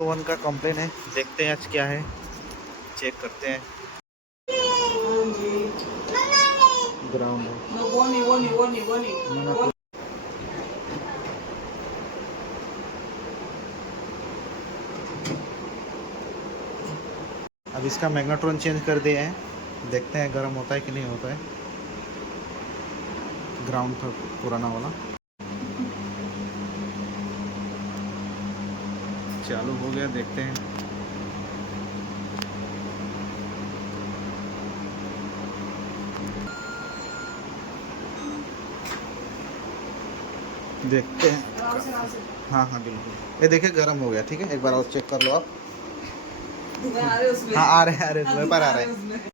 One का complain है, देखते हैं आज क्या है, चेक करते हैं। ग्राउंड है। अब इसका मैग्नेट्रॉन चेंज कर दिए हैं, देखते हैं गर्म होता है कि नहीं होता है। ग्राउंड था पुराना वाला, चालू हो गया, देखते हैं। देखते हैं। हाँ हाँ बिल्कुल, ये देखिए गर्म हो गया, ठीक है, एक बार और चेक कर लो आप। हाँ आ रहे हैं, आ रहे हैं, पेपर आ रहे हैं।